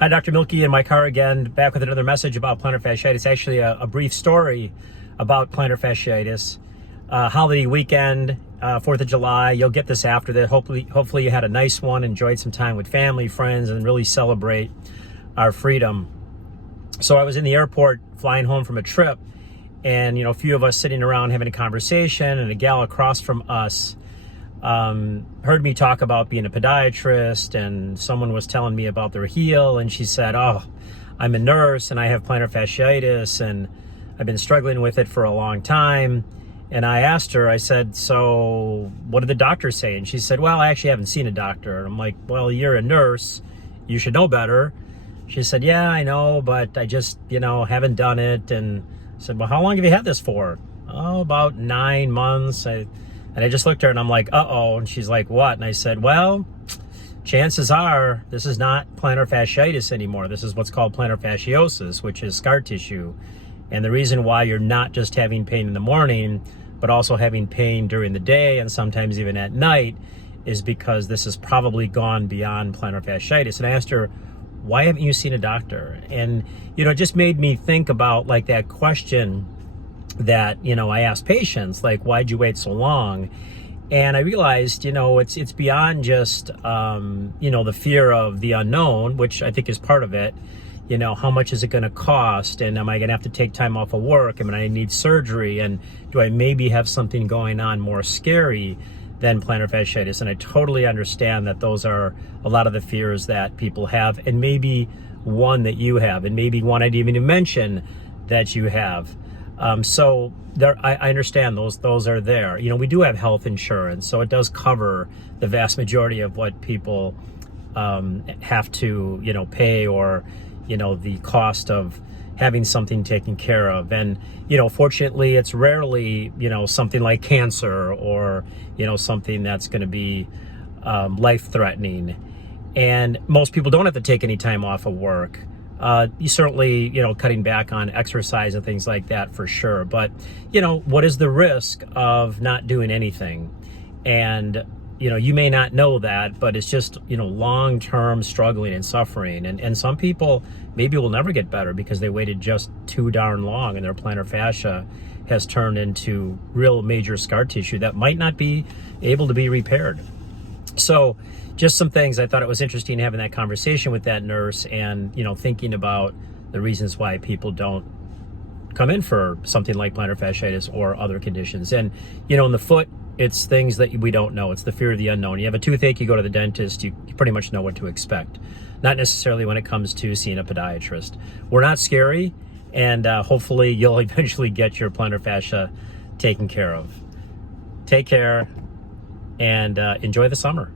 Hi, Dr. Milky in my car again, back with another message about plantar fasciitis. Actually, a brief story about plantar fasciitis. Holiday weekend, 4th of July. You'll get this after that. Hopefully you had a nice one, enjoyed some time with family, friends, and really celebrate our freedom. So I was in the airport flying home from a trip, and a few of us sitting around having a conversation, and a gal across from us heard me talk about being a podiatrist, and someone was telling me about their heel, and she said, "Oh, I'm a nurse and I have plantar fasciitis and I've been struggling with it for a long time." And I asked her, I said, "So what did the doctor say?" And she said, "Well, I actually haven't seen a doctor." And I'm like, "Well, you're a nurse, you should know better." She said, "Yeah, I know, but I just, haven't done it." And I said, "Well, how long have you had this for?" "Oh, about 9 months. And I just looked at her and I'm like, "Uh-oh." And she's like, "What?" And I said, "Well, chances are this is not plantar fasciitis anymore. This is what's called plantar fasciosis, which is scar tissue. And the reason why you're not just having pain in the morning, but also having pain during the day and sometimes even at night is because this has probably gone beyond plantar fasciitis." And I asked her, "Why haven't you seen a doctor?" And, it just made me think about like that question that, I ask patients, like, "Why'd you wait so long?" And I realized, it's beyond just, the fear of the unknown, which I think is part of it. How much is it going to cost? And am I going to have to take time off of work? Am I going to need surgery? And do I maybe have something going on more scary than plantar fasciitis? And I totally understand that those are a lot of the fears that people have, and maybe one that you have, and maybe one I didn't even mention that you have. So there, I understand those are there. We do have health insurance, so it does cover the vast majority of what people have to, pay, or, the cost of having something taken care of. And, fortunately, it's rarely, something like cancer or, something that's going to be life-threatening. And most people don't have to take any time off of work. You certainly, cutting back on exercise and things like that for sure. But, what is the risk of not doing anything? And, you may not know that, but it's just, long-term struggling and suffering. And some people maybe will never get better because they waited just too darn long, and their plantar fascia has turned into real major scar tissue that might not be able to be repaired. So just some things I thought it was interesting having that conversation with that nurse, and, thinking about the reasons why people don't come in for something like plantar fasciitis or other conditions. And, in the foot, it's things that we don't know. It's the fear of the unknown. You have a toothache, you go to the dentist, you pretty much know what to expect. Not necessarily when it comes to seeing a podiatrist. We're not scary, and hopefully you'll eventually get your plantar fascia taken care of. Take care, and enjoy the summer.